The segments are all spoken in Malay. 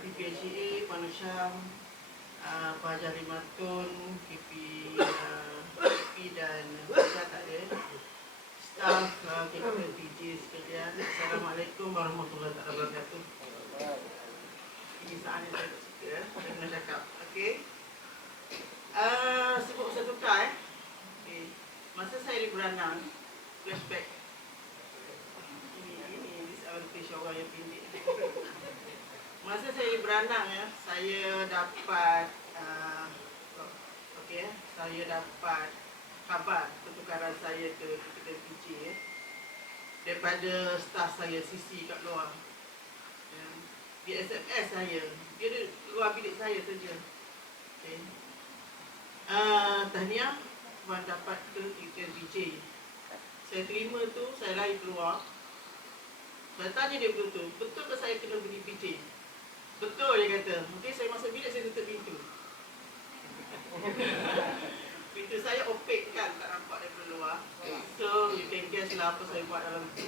PPHA, Puan Syam, Pak Jari Matun, KP dan saya tak ada. Staf kita PJ sekalian. Assalamualaikum warahmatullahi wabarakatuh. Ini saatnya saya tak suka saya kena cakap. Okey. Sebut saya tukar okay. Masa saya di Beranang, flashback. Ini disadvantage orang yang pindik. Masa saya di Beranang saya dapat saya dapat khabar pertukaran saya ke PJ daripada staf saya Sisi kat luar. Dia SMS saya. Dia di luar bilik saya saja. Okay. Tahniah Puan dapat ke PJ. Saya terima tu, saya lari keluar. Saya tanya dia betul ke saya kena beli PJ? Betul, dia kata. Mungkin saya masuk bilik, saya tutup pintu. Pintu saya opaque kan, tak nampak daripada luar. So, you can guess lah apa saya buat dalam tu.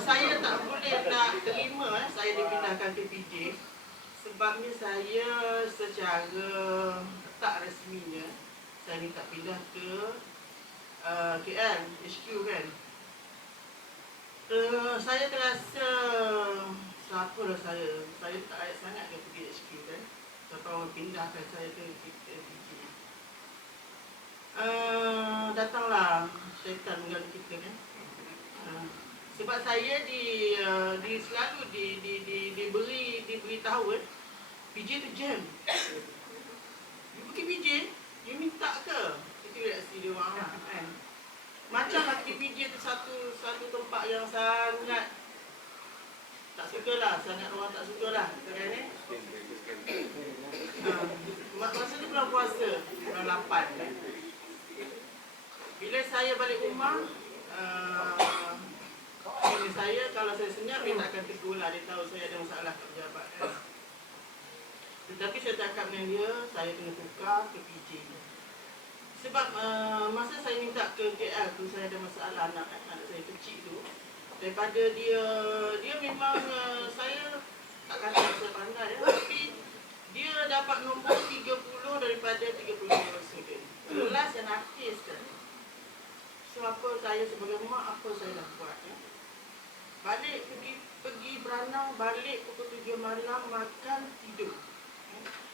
Saya tak boleh nak terima saya dipindahkan ke PJ. Sebabnya saya secara tak resminya saya minta pindah ke KL, HQ kan. Saya terasa siapalah saya tak layak sangat ke pergi HQ kan. Siapa orang pindahkan saya ke PJ. Datanglah syaitan mengganggu kita kan. Sebab saya selalu diberi tahu PJ tu jam. You pergi PJ, you minta ke? Itu reaksi dia orang lah kan. Macam lah PJ tu satu tempat yang sangat tak sukalah, sangat orang tak sukalah kan ni. Masa tu bulan puasa, bulan 8 kan. Bila saya balik rumah, saya kalau saya senyap dia tak akan tegur lah, dia tahu saya ada masalah kat pejabat kan. Tetapi saya cakap dengan dia, saya kena tukar ke PJ. Sebab masa saya minta ke KL tu, saya ada masalah anak saya kecil tu. Daripada dia memang saya tak kata saya pandai tapi dia dapat nombor 30 daripada 35 student. Kelas yang nakis kan. So apa saya sebagai mak, apa saya dah buat balik pergi Beranang, balik pukul 7 malam, makan, tidur.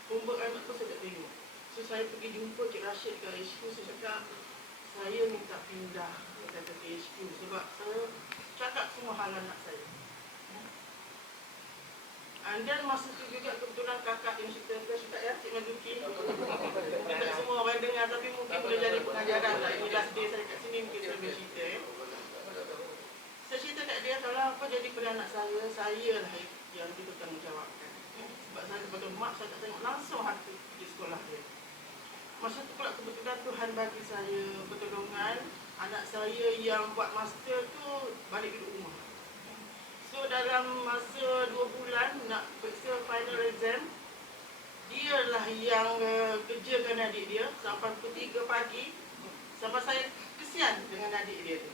Homework anak pun saya tak tengok. So saya pergi jumpa Cik Rashid ke HQ, saya cakap saya minta pindah ke HQ sebab saya cakap semua hal anak saya. Dan masa tu juga kebetulan kakak yang cerita Cik Mazuki. Tak semua orang dengar tapi mungkin boleh jadi pengajaran lah. Ini last day saya kat sini mungkin saya boleh cerita Saya cerita kat dia kalau apa jadi pada anak saya lah yang dipertanggungjawabkan. Sebab saya sebagai mak, saya tak tengok langsung hati di sekolah dia. Masa tu pula kebetulan Tuhan bagi saya pertolongan. Anak saya yang buat master tu balik duduk rumah. So dalam masa 2 bulan nak periksa final exam, dialah yang kerjakan adik dia sampai pukul 3 pagi. Sampai saya kesian dengan adik dia tu.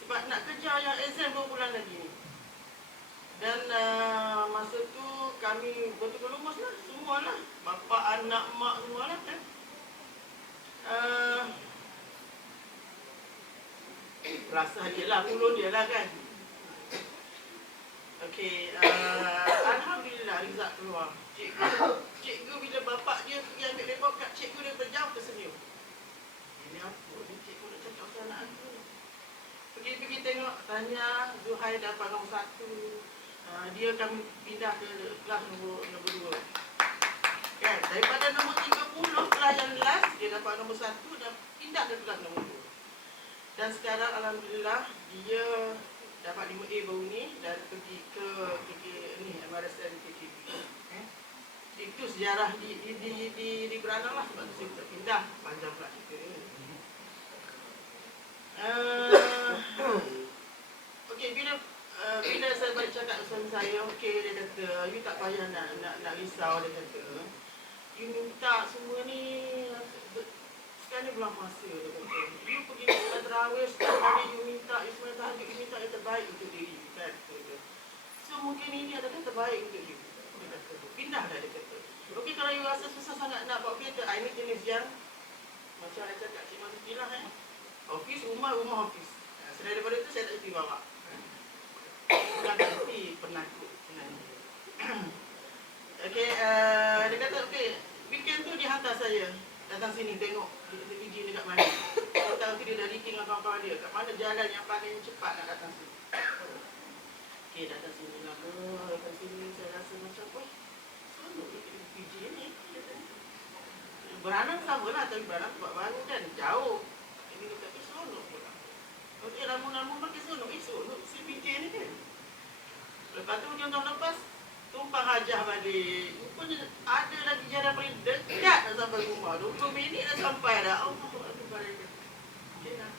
Sebab nak kejar yang exam 2 bulan lagi ni. Dan masa tu kami betul-betul lumus lah, semualah. Bapa, anak, mak semualah kan. Rasa dia lah, mulut dia lah kan. Okey, alhamdulillah result keluar. Cikgu bila bapak dia pergi ambil report kat cikgu, dia berjauh tersenyum. Ini apa ni cikgu nak cakap pasal anak aku. Pergi tengok, tanya Zuhair dapat nombor 1. Dia kami pindah ke kelas nombor 2. Kan, daripada nombor 30 kelas yang last, dia dapat nombor 1 dan pindah ke kelas nombor 2. Dan sekarang alhamdulillah dia dapat 5A baru ni dan pergi ke MRSN KKB. Itu sejarah di Beranang lah, sebab tu saya tak pindah. Panjang pula cerita ni. Okey, bila saya balik cakap dengan suami saya, okey, dia kata, you tak payah nak risau, dia kata. You minta semua ni, sekarang ni bulan puasa, dia kata. You pergi ke terawih, setiap hari you minta, you semua tahajud, you minta yang terbaik untuk diri, kan? So mungkin ini adalah terbaik untuk you. Dia kata, pindahlah dia kata. Okey, kalau you rasa susah sangat nak bawa kereta, ini jenis yang macam saya cakap Cik Mazuki lah office, rumah office. Selain daripada itu saya tak pergi bawa. Bukan berarti penakut. Okey, dia kata okey, weekend tu dia hantar saya datang sini tengok biji dekat mana. Saya tahu dia dah leaking dengan kawan-kawan dia. Kat mana jalan yang paling cepat nak datang sini. Okey, datang sini lama, datang sini saya rasa macam, weh, seronok ni biji ni. Beranak sama lah, tapi beranak buat baru kan, jauh. Ini dia kata, seronok pula. Okey, lama-lama makin seronok, seronok si biji ni kan. Lepas tu hujung tahun lepas, tumpang hajah balik. Rupanya ada lagi jalan paling dekat dah sampai rumah. 20 minit dah sampai dah. Allah Akbar balik. Okey lah.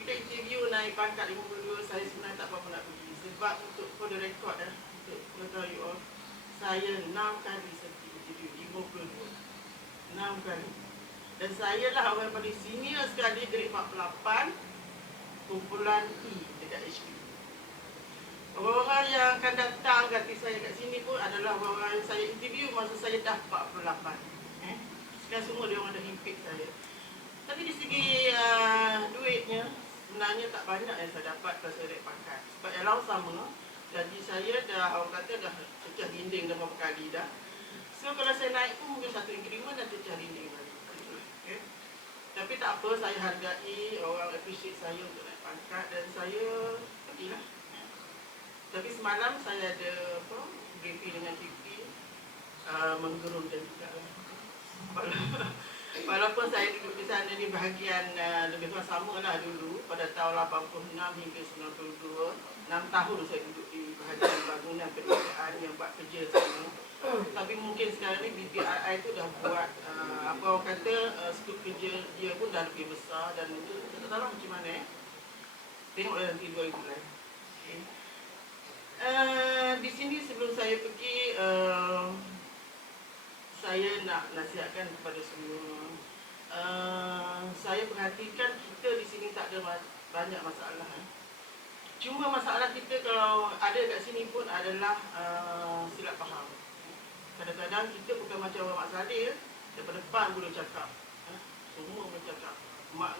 Bila interview naik pangkat 52, saya sebenarnya tak apa-apa nak pergi. Sebab untuk for the record untuk beritahu you all, saya 6 kali serti interview 52. 6 kali. Dan saya lah orang yang paling senior sekali grade 48 kumpulan E dekat HP. Orang-orang yang akan datang ganti saya kat sini pun adalah orang-orang yang saya interview masa saya dah 48. Sekarang semua dia orang dah himpit saya. Tapi di segi duitnya, sebenarnya tak banyak yang saya dapat kalau saya naik pangkat. Sebab yang sama, gaji saya dah, orang kata dah cecah dinding dah berapa kali dah. So kalau saya naik pun mungkin satu increment dah cecah dinding lagi. Okay. Tapi tak apa, saya hargai orang appreciate saya untuk naik pangkat dan saya pergilah. Tapi semalam saya ada briefing dengan TP, menggerunkan juga. Walaupun saya duduk di sana di bahagian lebih kurang sama lah dulu pada tahun 86 hingga 92, 6 tahun saya duduk di bahagian bangunan perniagaan yang buat kerja sana. Tapi mungkin sekarang ni BPRI tu dah buat apa orang kata skop kerja dia pun dah lebih besar dan itu saya tak tahu macam mana tengoklah nanti 2 bulan. Okay. Di sini sebelum saya pergi, saya nak nasihatkan kepada semua. Saya perhatikan kita di sini tak ada banyak masalah. Cuma masalah kita kalau ada kat sini pun adalah silap faham. Kadang-kadang kita bukan macam orang Mak Saleh, daripada depan boleh cakap. Semua boleh cakap. Mak,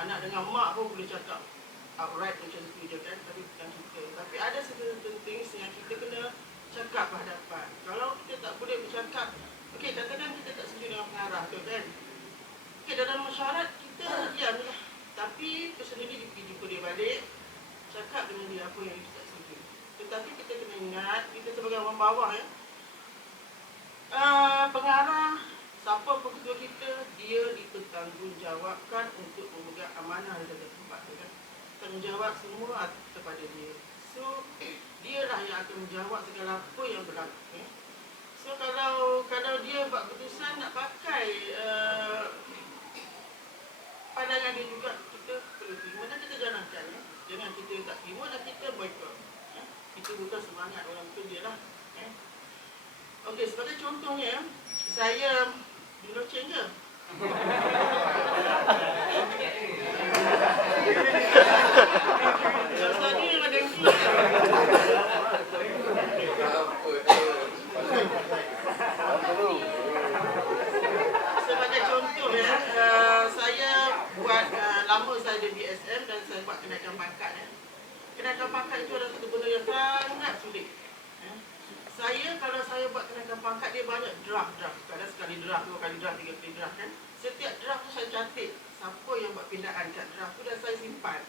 anak dengan mak pun boleh cakap. Outright macam tu je kan, tapi bukan kita. Tapi ada certain things yang kita kena cakap berhadapan. Kalau kita tak boleh bercakap, okey, kadang-kadang kita tak setuju dengan pengarah tu kan. Okey, dalam mesyuarat kita diamlah. Tapi personally pergi jumpa dia balik, cakap dengan dia apa yang kita tak setuju. Tetapi kita kena ingat, kita sebagai orang bawah pengarah, siapa pun ketua kita, dia dipertanggungjawabkan untuk memegang amanah di dalam tempat tu kan. Tanggungjawab semua kepada dia. So, dialah yang akan menjawab segala apa yang berlaku. So, kalau dia buat keputusan nak pakai pandangan dia juga, kita perlu terima dan kita jalankan. Jangan kita tak terima dan kita boycott. Kita bukan semangat orang bekerja lah. Okey, sebagai contohnya, saya di loceng ke? Tadi memang dengki. Sebagai contoh saya buat lama saya di BSM dan saya buat kenaikan pangkat. Kenaikan pangkat itu adalah satu benda yang sangat sulit. Kalau saya buat kenaikan pangkat, dia banyak draft. Kadang sekali draft, 2 kali draft, 3 kali draft kan. Setiap draft tu saya catat siapa yang buat pindahan kat draft tu dan saya simpan.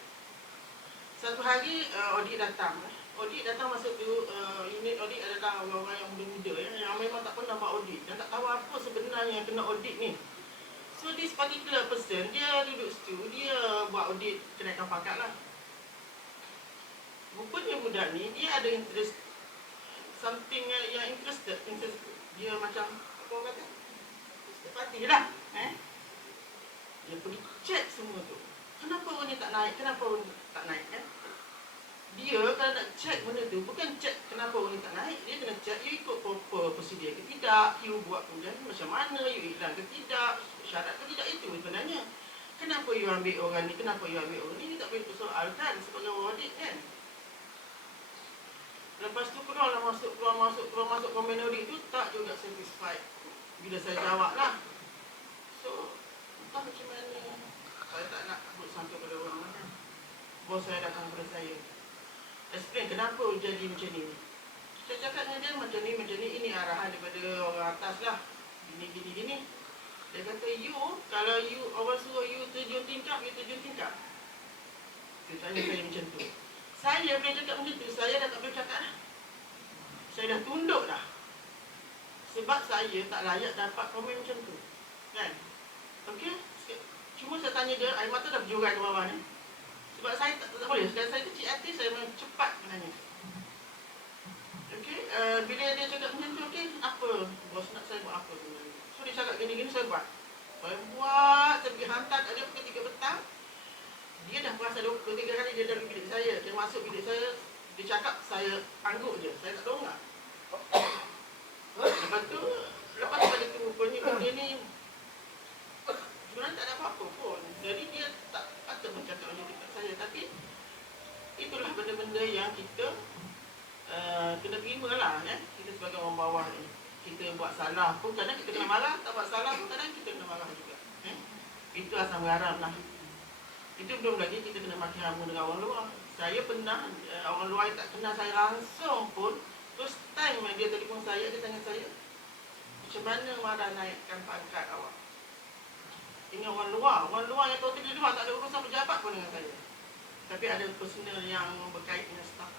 Satu hari audit datang. Audit datang masa tu, unit audit adalah orang-orang yang muda-muda yang memang tak pernah buat audit dan tak tahu apa sebenarnya yang kena audit ni. So this particular person, dia duduk situ, dia buat audit kenaikan pangkat lah. Rupanya budak ni, dia ada interest something yang interested. Dia macam apa orang kata, parti lah. Dia pergi check semua tu. Kenapa orang ni tak naik? Kenapa orang ni tak naik kan? Dia kalau nak check benda tu, bukan check kenapa orang ni tak naik. Dia kena check you ikut proper prosedur ke tidak, you buat kemudian macam mana, you iklan ke tidak, syarat ke tidak, itu sebenarnya. Kenapa you ambil orang ni, kenapa you ambil orang ni, tak boleh persoalkan sebagai audit kan. Lepas tu keluar masuk komen audit tu tak juga satisfied bila saya jawab lah. So entah macam mana, saya tak nak sebut sampai pada orang mana. Bos saya datang kepada saya, explain kenapa jadi macam ni. Saya cakap dengan dia macam ni, ini arahan daripada orang atas lah, gini. Dia kata, kalau orang suruh you terjun tingkap, you terjun tingkap. Dia tanya saya macam tu. Saya boleh cakap macam tu, saya dah tak boleh cakap dah. Saya dah tunduk dah. Sebab saya tak layak dapat komen macam tu, kan? Okey, cuma saya tanya dia, air mata dah berjurai ke bawah ni. Sebab saya tak boleh, saya kecil hati, saya memang cepat menanya. Okey, bila dia cakap macam tu, okey, apa bos nak saya buat apa sebenarnya? So dia cakap gini-gini, saya buat. Saya pergi hantar kat dia pukul 3 petang. Dia dah perasan 2-3 kali dia dari bilik saya. Dia masuk bilik saya, dia cakap saya angguk je, saya tak dongak. Lepas tu pada tu rupanya benda ni sebenarnya tak ada apa-apa pun. Jadi dia tak patut bercakap macam tu kat saya. Tapi itulah benda-benda yang kita kena terima lah, ya. Kita sebagai orang bawah ni, kita buat salah pun kadang kita kena marah, tak buat salah pun kadang kita kena marah juga, ya. Itu asam garam lah. Itu belum lagi kita kena maki hamu dengan orang luar. Saya pernah, orang luar yang tak kenal saya langsung pun, first time dia telefon saya, dia tanya saya, macam mana marah naikkan pangkat awak? Ini orang luar yang total di luar, tak ada urusan pejabat pun dengan saya. Tapi ada personal yang berkait dengan staf.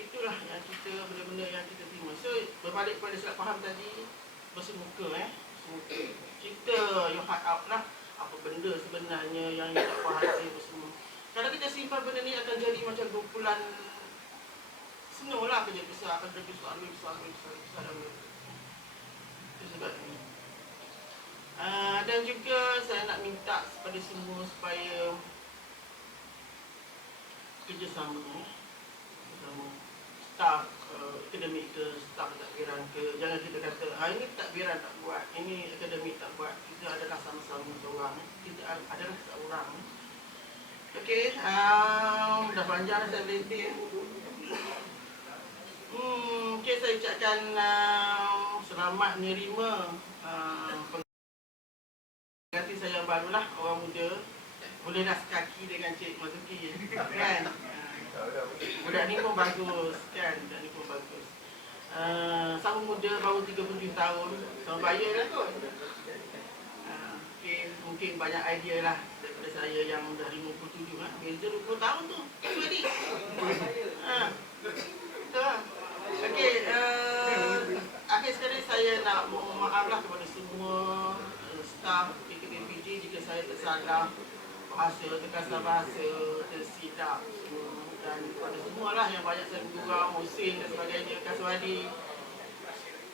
Itulah yang kita, benda-benda yang kita terima. So, berbalik kepada silap faham tadi, bersemuka, bersemuka. Kita your heart out lah. Apa benda sebenarnya yang tak puas hati apa semua. Kalau kita simpan benda ni akan jadi macam kumpulan snow lah, kerja besar, akan jadi besar. Itu sebabnya. Dan juga saya nak minta kepada semua supaya kerjasama staf akademik ke, staf takbiran ke, jangan kita kata ini takbiran tak buat, ini akademik tak buat. Kita adalah sama-sama seorang, kita adalah seorang. Okey, dah panjang saya berhenti. Okey, saya ucapkan selamat menerima pengganti saya yang barulah, orang muda. Bolehlah sekaki dengan Cik Mazuki, kan? Budak ni pun bagus, kan? Budak ni pun bagus. Sama muda, baru 37 tahun. Sama bayar lah kot. Mungkin banyak idea lah daripada saya yang dah 57 lah. Beza 20 tahun tu. Jadi. Betul lah. Okey, akhir sekali saya nak mohon maaf lah kepada semua staf PKPJ jika saya tersalah bahasa, terkasar bahasa, tersilap semua. Dan kepada semualah yang banyak saya bergurau, Musin dan sebagainya, Kaswadi.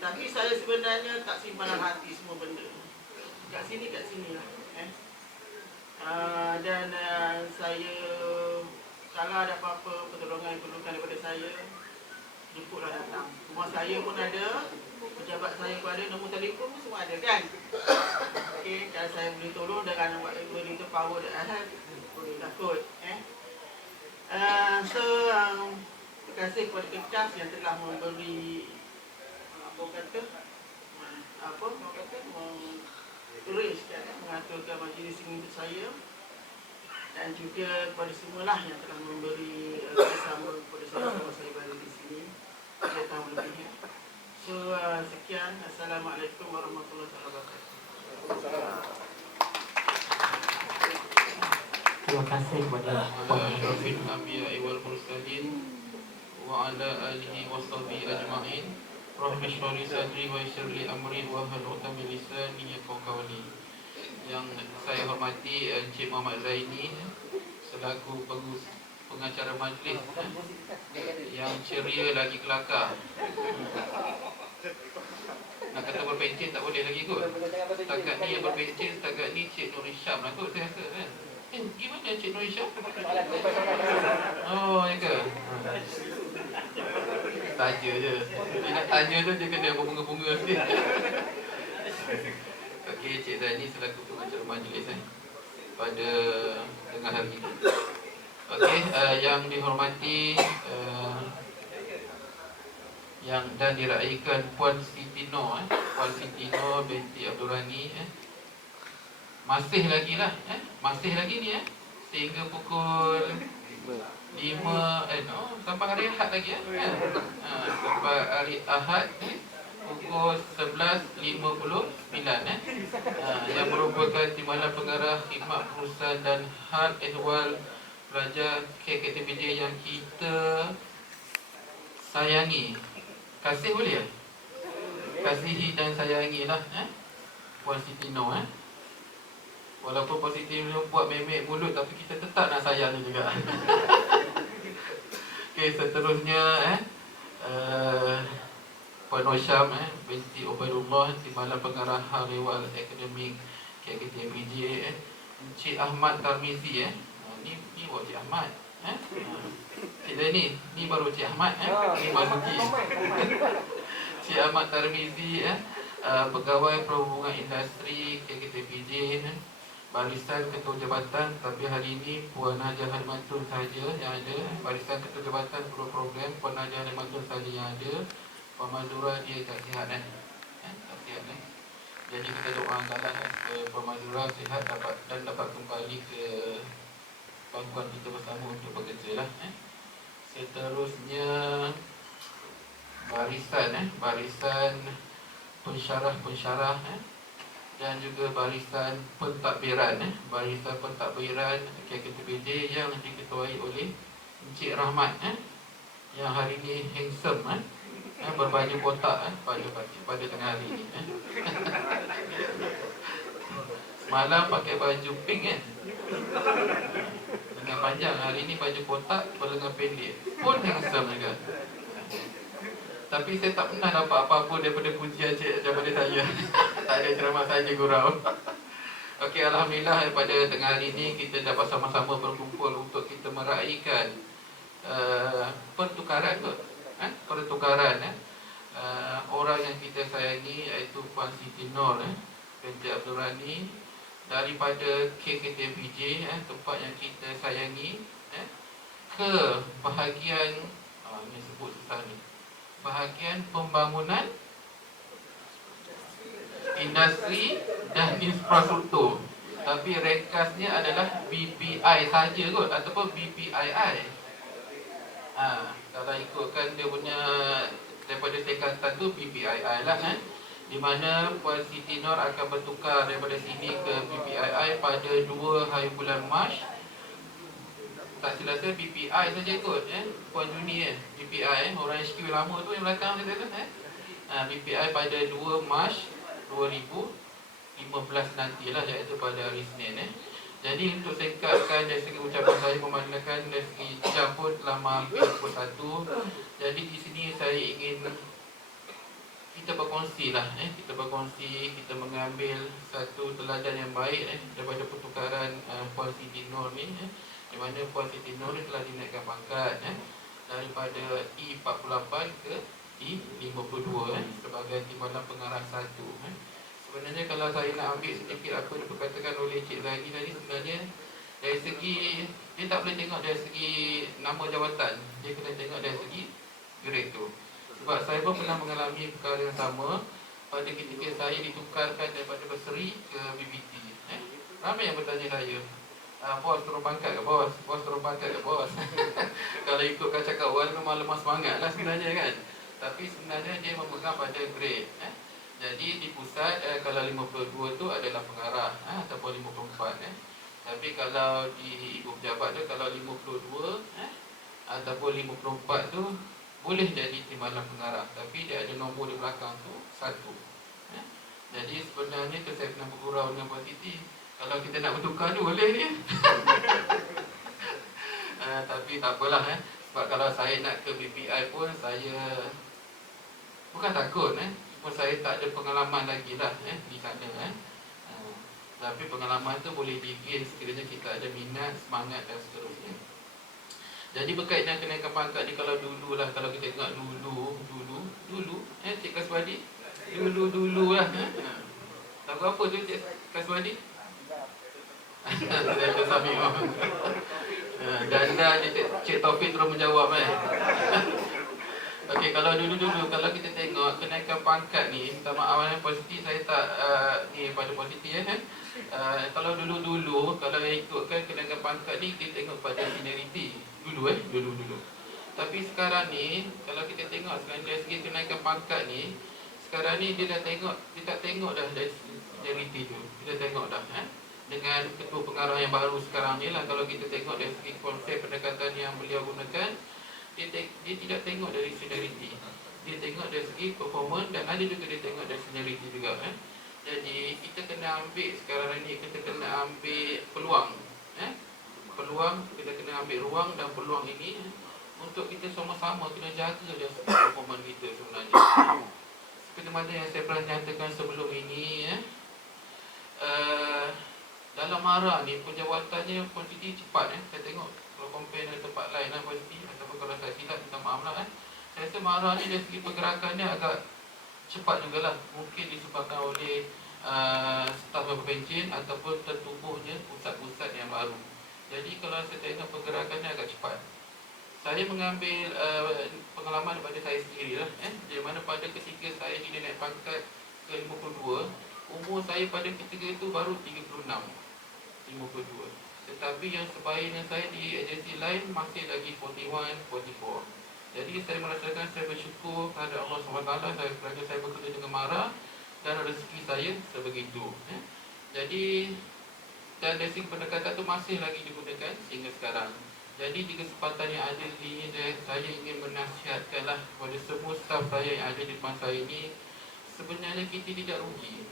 Tapi saya sebenarnya tak simpan dalam hati semua benda. Kat sini lah. Dan saya, kalau ada apa-apa pertolongan yang perlukan daripada saya, jemputlah datang. Rumah saya pun ada, pejabat saya pun ada, nombor telefon pun semua ada, kan? Okey, kalau saya boleh tolong dengan whatever itu power that I have, boleh lah kot. Terima kasih kepada Kecas yang telah memberi mengaturkan majlis ini untuk saya, dan juga kepada semualah yang telah memberi bersama kepada saya selama saya berada di sini 3 tahun lebih. So, sekian. Assalamualaikum warahmatullahi wabarakatuh. Terima kasih kepada Rafiq Anbiya wal Mursalin wa ala alihi wa sahbihi ajma'in. Rabbi shrah li sadri wa yassir li amri wa hlul 'uqdatam min lisani yafqahu qawli. Yang saya hormati Encik Muhammad Zaini selaku pengacara majlis yang ceria lagi kelakar. Nak kata berpencen tak boleh lagi kot. Setakat ni yang berpencen, setakat ni Cik Nur Hisham lah kot saya rasa, kan. Gimana Cik Nur Hisham? Oh, ya ke? Saja je. Dia nak tanya tu dia kena berbunga-bunga sikit. Okey, Cik Zaini selaku pengacara majlis pada tengah hari ini. Okey, yang dihormati yang dan diraihkan Puan Siti Noh, Puan Siti Noh binti Abdul Rani, masih lagi lah, masih lagi ni, sehingga pukul 5, sampai hari Ahad lagi, sampai hari Ahad, pukul 11.59, yang merupakan Timbalan Pengarah Khidmat Perusahaan dan Hal Ehwal Pelajar KKTPJ yang kita sayangi. Kasih boleh ya? Kasihi dan sayangilah Puan Siti Noh. Walaupun Puan Siti Noh buat memek mulut, tapi kita tetap nak sayang dia juga. Okey, seterusnya Puan Nosyam binti Ubaidullah, Timbalan Pengarah Hal Ehwal Akademik KKTPJ. Encik Ahmad Tarmizi, ni buat Encik Ahmad. Cik Leni, ni baru Cik Ahmad, ni baru Cik. Cik Ahmad Tarmizi, Pegawai Perhubungan Industri KKTPJ, Barisan Ketua Jabatan, tapi hari ini Puan Haja Halimatun sahaja yang ada. Barisan Ketua Jabatan Program Puan Haja Halimatun sahaja yang ada. Puan Mazura dia tak sihat tak sihat Jadi kita doakanlah Puan Mazura sihat dan dapat kembali ke pangkuan kita bersama untuk bekerja lah. Seterusnya barisan pensyarah dan juga barisan pentadbiran KKTPJ yang diketuai oleh Encik Rahmat yang hari ini handsome berbaju kotak pada tengah hari ini. Semalam pakai baju pink lengan panjang, hari ini baju kotak berlengan pendek pun handsome juga. Tapi saya tak pernah dapat apa-apa daripada pujian daripada saya. Tak ada ceramah saja gurau. Okey, alhamdulillah pada tengah hari ini kita dapat sama-sama berkumpul untuk kita meraihkan pertukaran orang yang kita sayangi, iaitu Puan Siti Noh binti Abdul Rani daripada KKTPJ, tempat yang kita sayangi, ke bahagian ini sebut susah ni, bahagian pembangunan industri dan infrastruktur. Tapi rekasnya adalah BPI saja kot, ataupun BPII. Kalau ikutkan dia punya daripada tingkatan tu BPII lah, di mana Puan Siti Noh akan bertukar daripada sini ke BPII pada 2 hari bulan Mac. Tak silap saya BPI saja kot, Puan Juni BPI, orang HQ lama tu yang belakang dia tu, BPI pada 2 Mac 2015 nantilah, iaitu pada hari Isnin. Jadi untuk singkatkan dari segi ucapan saya, memandangkan dari segi jam pun telah hampir pukul 1. Jadi di sini saya ingin kita berkongsi lah, kita mengambil satu teladan yang baik daripada pertukaran Puan Siti Noh ni, di mana Puan Siti Noh telah dinaikkan pangkat daripada E48 ke E52 sebagai Timbalan Pengarah 1. Sebenarnya kalau saya nak ambil sedikit apa yang diperkatakan oleh Cik Zahidi tadi, sebenarnya dari segi, dia tak boleh tengok dari segi nama jawatan, dia kena tengok dari segi grade tu. Sebab saya pun pernah mengalami perkara yang sama pada ketika saya ditukarkan daripada berseri ke BBT. Ramai yang bertanya saya, bos turun pangkat ke bos? Bos turun pangkat ke bos? Kalau ikutkan cakap awal memang lemah semangat lah sebenarnya kan. Tapi sebenarnya dia memegang pada grade. Jadi di pusat kalau 52 tu adalah pengarah ataupun 54. Tapi kalau di ibu pejabat tu, kalau 52 ataupun 54 tu boleh jadi timbalan pengarah, tapi dia ada nombor di belakang tu 1. Jadi sebenarnya tu saya pernah bergurau dengan Puan Siti, kalau kita nak bertukar tu boleh ni. Tapi tak apalah, sebab kalau saya nak ke BPI pun saya bukan takut, pun saya tak ada pengalaman lagi lah di sana. Tapi pengalaman tu boleh digain sekiranya kita ada minat, semangat dan seterusnya. Jadi berkaitan kenaikan pangkat ni, kalau dulu lah, kalau kita tengok dulu Cik Kaswadi, dulu lah. Tahu apa tu Cik Kaswadi? Saya tu Sami. Dan Cik Taufik terus menjawab. Okey, kalau dulu-dulu kalau kita tengok kenaikan pangkat ni, minta maaf positif saya tak ni pada positif kan. Kalau dulu-dulu kalau ikutkan kenaikan pangkat ni kita tengok pada seniority dulu. Tapi sekarang ni kalau kita tengok sekarang dari segi kenaikan pangkat ni, sekarang ni dia tak tengok dah dari seniority tu. Dia tengok dah dengan ketua pengarah yang baru sekarang ni lah, kalau kita tengok dari segi konsep pendekatan yang beliau gunakan, dia tidak tengok dari seniority. Dia tengok dari segi performance dan ada juga dia tengok dari seniority juga Jadi kita kena ambil sekarang ni, kita kena ambil peluang peluang, kita kena ambil ruang dan peluang ini untuk kita sama-sama kena jaga dari segi performance kita sebenarnya. Seperti mana yang saya pernah nyatakan sebelum ini dalam MARA ni penjawatannya kuantiti cepat saya tengok kalau compare dengan tempat lain kuantiti, ataupun kalau saya silap minta maaf lah saya rasa MARA ni dari segi pergerakannya agak cepat jugalah, mungkin disebabkan oleh staf berpencin ataupun tertubuhnya pusat-pusat yang baru. Jadi kalau saya tengok pergerakannya agak cepat. Saya mengambil pengalaman daripada saya sendiri lah di mana pada ketika saya dinaik pangkat ke 52, umur saya pada ketika itu baru 52. Tetapi yang sebaik dengan saya di agensi lain masih lagi 41, 44. Jadi saya merasakan saya bersyukur kepada Allah SWT kerana saya bekerja dengan MARA dan rezeki saya sebegitu Jadi dan dari segi pendekatan itu masih lagi digunakan sehingga sekarang. Jadi di kesempatan yang ada ini, saya ingin menasihatkanlah kepada semua staf saya yang ada di depan saya ini, sebenarnya kita tidak rugi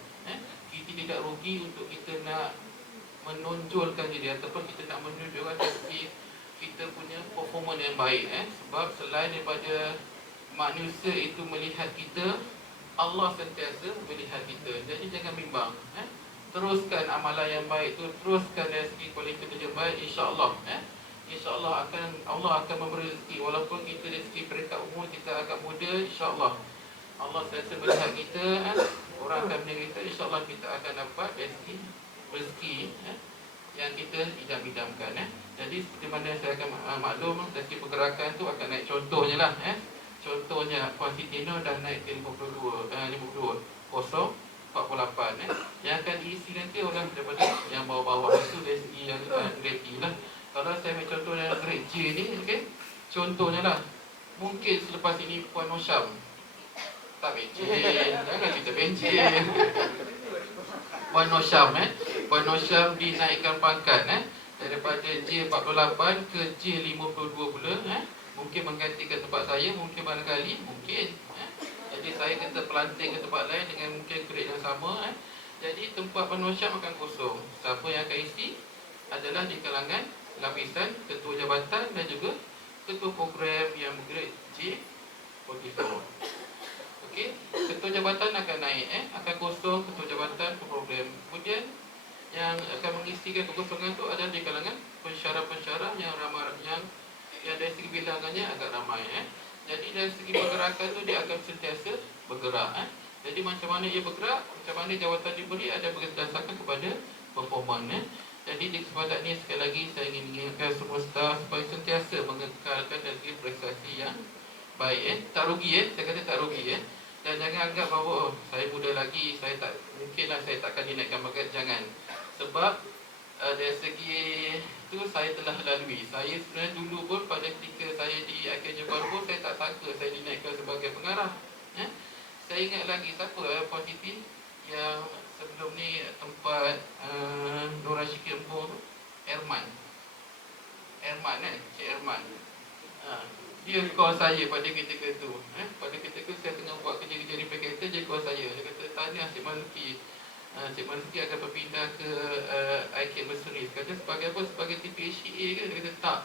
kita tidak rugi untuk kita nak menonjolkan diri ataupun kita nak menunjukkan dari kita punya performance yang baik sebab selain daripada manusia itu melihat kita, Allah sentiasa melihat kita. Jadi jangan bimbang teruskan amalan yang baik tu, teruskan dari segi kualiti kerja baik, insya-Allah insya-Allah Allah akan memberi rezeki. Walaupun kita dari segi peringkat umur kita agak muda, insya-Allah Allah sentiasa melihat kita orang akan menilai kita, insya-Allah kita akan dapat dari segi rezeki yang kita idam-idamkan Jadi seperti mana saya akan maklum dari segi pergerakan tu akan naik, contohnya lah contohnya Kuantitino dan naik ke 52 yang akan diisi nanti oleh daripada yang bawah-bawah itu dari segi yang grade E lah. Kalau saya ambil contoh yang grade J ni contohnya lah, mungkin selepas ini Puan Nosyam tak bencin, jangan kita bencin Puan Nosyam dinaikkan pangkat daripada J48 ke J52 pula mungkin menggantikan tempat saya, mungkin barangkali jadi saya kena pelantik ke tempat lain dengan mungkin grade yang sama jadi tempat Puan Nosyam akan kosong. Siapa yang akan isi adalah di kalangan lapisan ketua jabatan dan juga ketua program yang grade J44. Okey, ketua jabatan akan naik akan kosong ketua jabatan program. Kemudian yang akan mengisikan kekosongan itu adalah di kalangan pensyarah-pensyarah yang ramai, yang dari segi bilangannya agak ramai Jadi dari segi pergerakan tu dia akan sentiasa bergerak Jadi macam mana ia bergerak, macam mana jawatan diberi ada berdasarkan kepada performance Jadi di kesempatan ini sekali lagi saya ingin mengingatkan semua staf supaya sentiasa mengekalkan dari prestasi yang baik Tak rugi saya kata tak rugi Dan jangan anggap bahawa saya muda lagi, saya tak mungkinlah saya takkan dinaikkan pangkat, jangan. Sebab dari segi itu saya telah lalui. Saya sebenarnya dulu pun pada ketika saya di Akademi Baru pun saya tak sangka saya dinaikkan sebagai pengarah. Saya ingat lagi siapa positif yang sebelum ni tempat Nora Syikir Empur tu, Erman Cik Erman. Dia call saya pada ketika itu pada ketika saya tengah buat kerja-kerja di PKT, dia call saya. Dia kata, tanya Cik Maluki, Cik Maluki akan berpindah ke IK Berseri. Kata sebagai apa? Sebagai TPHCA ke? Dia kata tak,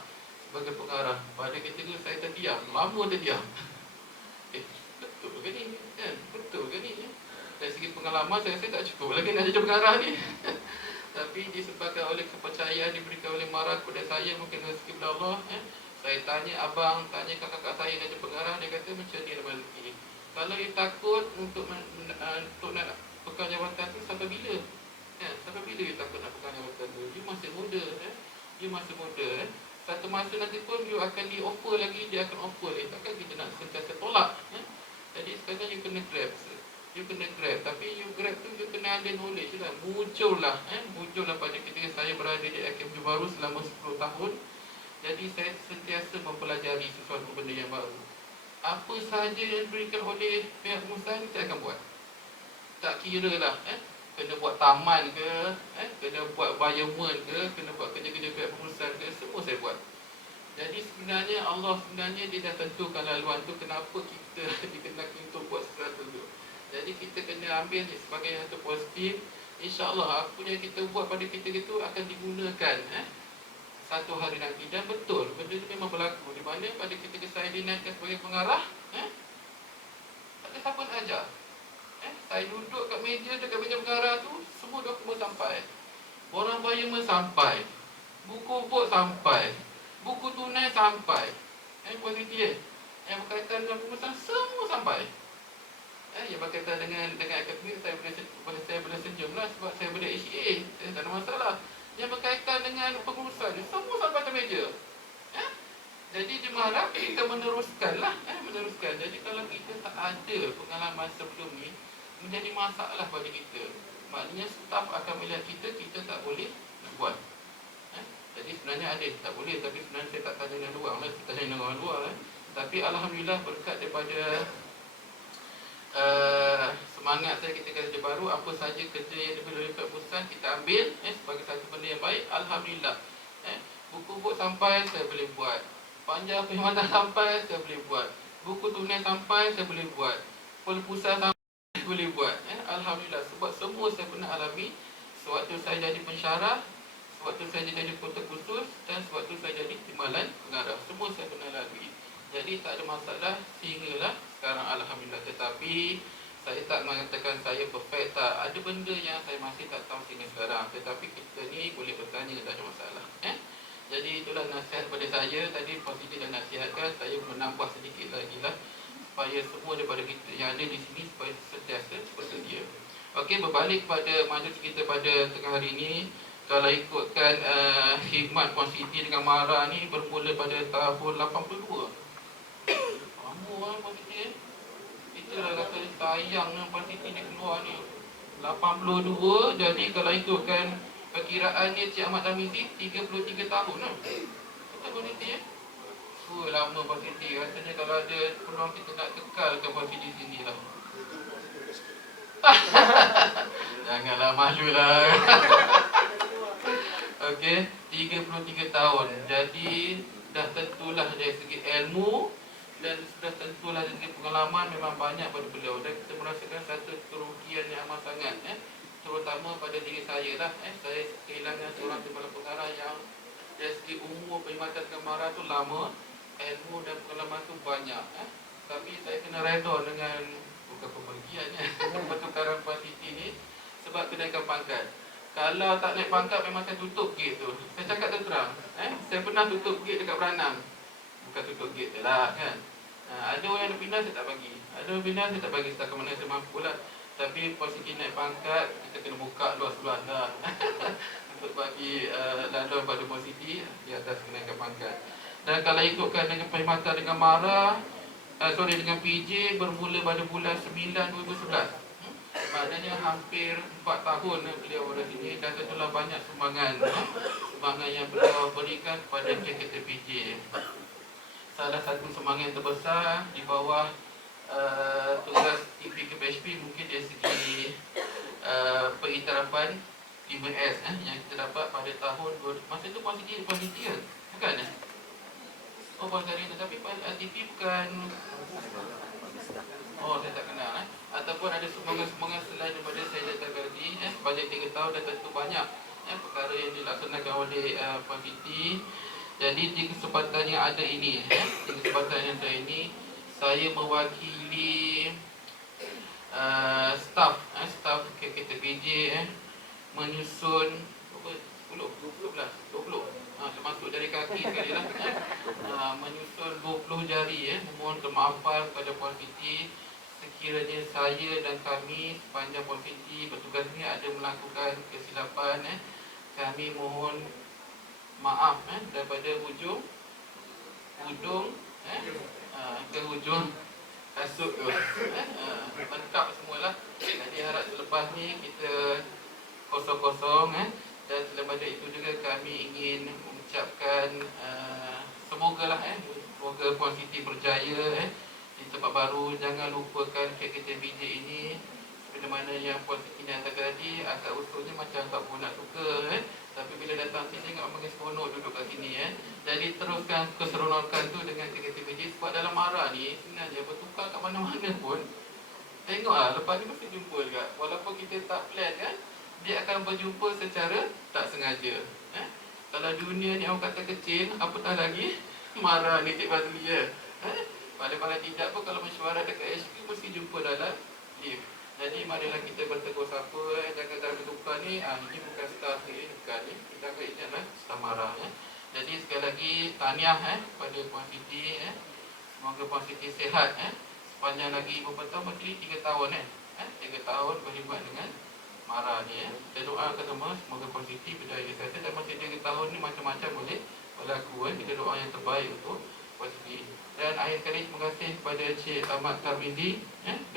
sebagai pengarah. Pada ketika itu saya terdiam, lama terdiam. Betul ke ni? Betul ke ni? Dari segi pengalaman saya rasa tak cukup lagi nak jadi pengarah ni. Tapi disebabkan oleh kepercayaan diberikan oleh MARA kepada saya, mungkin rezeki dari Allah. Saya tanya abang, tanya kakak-kakak saya yang jadi pengarah, dia kata macam ni Abang Luki. Kalau dia takut untuk nak pegang jawatan tu sampai bila? Sampai bila dia takut nak pegang jawatan tu? Dia masih muda. Dia masih muda. Satu masa nanti pun dia akan di-offer lagi, dia akan offer. Takkan kita nak sentiasa tolak. kena grab. You kena grab, tapi you grab tu you kena ada knowledge lah. Muncullah pada ketika saya berada di Akademi Baru selama 10 tahun. Jadi saya sentiasa mempelajari sesuatu benda yang baru. Apa sahaja yang diberikan oleh pihak pengurusan, saya akan buat. Tak kira lah, kena buat taman ke, kena buat environment ke, kena buat kerja-kerja pihak pengurusan ke, semua saya buat. Jadi sebenarnya Allah sebenarnya dia dah tentukan laluan tu, kenapa kita dikenakan untuk buat sesuatu tu. Jadi kita kena ambil ni sebagai satu positif. InsyaAllah apa yang kita buat pada kita itu akan digunakan satu hari nanti. Dan betul, benda tu memang berlaku. Di mana pada ketika saya dinaikkan sebagai pengarah, tak ada siapa nak ajar. Saya duduk kat meja, dekat meja pengarah tu, semua dokumen sampai, borang environment sampai, buku bot sampai, buku tunai sampai, kualiti yang berkaitan dengan pengurusan semua sampai. Yang berkaitan dengan akademik, saya boleh senyum lah sebab saya boleh HA, tak ada masalah. Yang berkaitan dengan pengurusan, semua sampai ke meja. Jadi dia harap kita meneruskan. Jadi kalau kita tak ada pengalaman sebelum ni, menjadi masalah pada kita. Maknanya staf akan melihat kita tak boleh nak buat. Jadi sebenarnya ada, tak boleh, tapi sebenarnya saya tak tanya dengan luar lah, saya tanya dengan orang luar. Tapi Alhamdulillah berkat daripada semangat saya ketika kerja baru, apa saja kerja yang diberi oleh pengurusan kita ambil sebagai satu benda yang baik. Alhamdulillah, buku bot sampai saya boleh buat, panjang perkhidmatan sampai saya boleh buat, buku tunai sampai saya boleh buat, perlupusan sampai saya boleh buat. Alhamdulillah, sebab semua saya pernah alami sewaktu saya jadi pensyarah, sewaktu saya jadi kota khusus, dan sewaktu saya jadi timbalan pengarah. Semua saya pernah lalui. Jadi tak ada masalah sehinggalah sekarang Alhamdulillah. Tetapi saya tak mengatakan saya perfect, tak. Ada benda yang saya masih tak tahu sehingga sekarang. Tetapi kita ni boleh bertanya, tak ada masalah. Jadi itulah nasihat pada saya. Tadi Pak Siti dah nasihatkan, saya menambah sedikit lagi lah, supaya semua daripada kita yang ada di sini supaya sentiasa bersedia. Okey, berbalik pada majlis kita pada tengah hari ini. Kalau ikutkan khidmat Puan Siti dengan Mara ni bermula pada tahun 82. Lama Puan Siti. Itulah kata sayang Puan Siti ni keluar ni 82. Jadi kalau ikutkan perkiraan ni Cik Ahmad Tamizi 33 tahun lah. Betul Puan Siti lama Puan Siti. Rasanya kalau ada peluang kita nak kekalkan Puan Siti di sini lah. Janganlah malu lah. Okey, 33 tahun. Jadi dah tentulah dari segi ilmu dan sudah tentulah dari segi pengalaman memang banyak pada beliau. Dan kita merasakan satu kerugian yang amat sangat, terutama pada diri saya lah. Saya kehilangan seorang timbalan pengarah yang dari segi umur perkhidmatan kemarah tu lama, ilmu dan pengalaman tu banyak. Tapi saya kena redha dengan bukan pembagian pertukaran Puan Siti ni sebab kenaikan pangkat. Kalau tak naik pangkat memang saya tutup gate tu. Saya cakap terang, saya pernah tutup gate dekat Beranang. Bukan tutup gate je lah kan. Ada orang yang pindah saya tak bagi. Ada orang pindah saya tak bagi setakat mana saya mampu lah. Tapi Puan Siti naik pangkat, kita kena buka luas-luas lah untuk bagi laluan pada Puan Siti di atas kenaikan pangkat. Dan kalau ikutkan dengan perkhidmatan dengan Mara, dengan PJ bermula pada bulan 9 2011. Maknanya hampir 4 tahun beliau ada sini. Dan tentulah banyak sumbangan yang beliau berikan kepada KKTPJ. Salah satu sumbangan yang terbesar di bawah tugas TPKPHP mungkin dari segi pengiktirafan 5S yang kita dapat pada tahun masa itu Puan Siti kan? Bukan Oh Puan Sarina, tapi TP bukan. Oh saya tak kenal ataupun ada sumbangan-sumbangan selain daripada saya datang gaji sepanjang 3 tahun dan tentu banyak perkara yang dilaksanakan oleh Puan Siti. Jadi di kesempatan yang ada ini, di kesempatan yang saya ini, saya mewakili staf KKTPJ menyusun 20 termasuk dari kaki sekali lah menyusun 20 jari memohon kemaafan kepada Puan Siti sekiranya saya dan kami sepanjang Puan Siti bertugas ni ada melakukan kesilapan. Kami mohon maaf daripada hujung ke hujung kasut tu. Lengkap semualah. Jadi harap selepas ni kita kosong-kosong dan selepas itu juga kami ingin mengucapkan semogalah semoga Puan Siti berjaya di tempat baru. Jangan lupakan KKTBJ ini. Seperti mana yang Puan Siti nyatakan tadi, asal usulnya macam tak pun nak suka tapi bila datang sini tengok memang seronok duduk kat sini Jadi teruskan keseronokan tu dengan KKTBJ. Sebab dalam MARA ni sebenarnya bertukar kat mana-mana pun. Tengoklah lepas ni mesti jumpa juga. Walaupun kita tak plan dia akan berjumpa secara tak sengaja. Kalau dunia ni orang kata kecil, apatah lagi MARA ni Cik Fazli Paling-paling tidak pun kalau mesyuarat dekat HQ mesti jumpa dalam lift. Jadi marilah kita bertegur sapa jangan bertukar ni. Ini bukan staff ni, bukan ni. Kita akan ingatlah staff MARA Jadi sekali lagi tahniah kepada Puan Siti Semoga Puan Siti sihat sepanjang lagi berapa menteri 3 tahun 3 tahun berkhidmat dengan MARA ni Kita doakan semua semoga Puan Siti berjaya kesihatan dan masih 3 tahun ni macam-macam boleh berlaku Kita doa yang terbaik untuk Puan Siti. Dan akhir sekali terima kasih kepada Cik Ahmad Tarmizi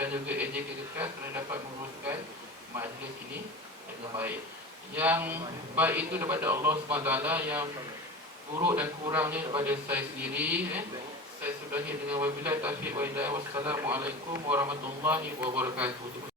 dan juga AJ Kekekas kerana dapat menguruskan majlis ini dengan baik. Yang baik itu daripada Allah SWT, yang buruk dan kurangnya daripada saya sendiri. Saya sudahi dengan wabillahi taufiq wa hidayah. Wassalamualaikum warahmatullahi wabarakatuh.